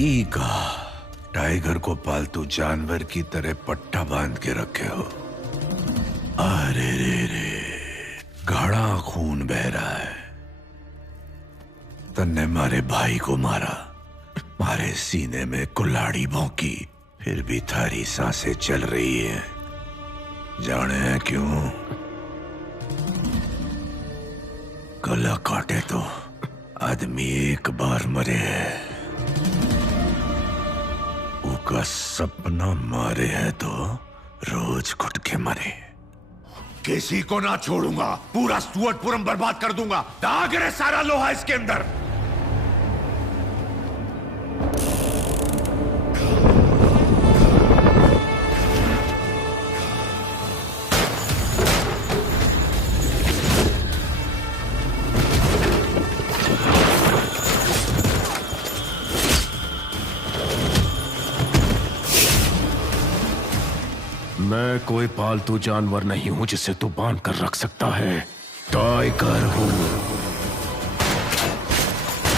ईका tiger को पालतू जानवर की तरह पट्टा बांध के रखे हो। अरे रे रे, गाढ़ा खून बह रहा है। तन्ने मारे भाई को मारा, मारे सीने में कुल्हाड़ी भौंकी, फिर भी थारी सांसें चल रही है। जाने हैं क्यों? गला काटे तो आदमी एक बार मरे है, उसका सपना मारे है तो रोज घुट के मरे। किसी को ना छोड़ूंगा, पूरा स्टुअर्टपुरम बर्बाद कर दूंगा। दाग रे सारा लोहा इसके अंदर। मैं कोई पालतू जानवर नहीं हूं जिसे तू बांध कर रख सकता है। टाइगर हूं।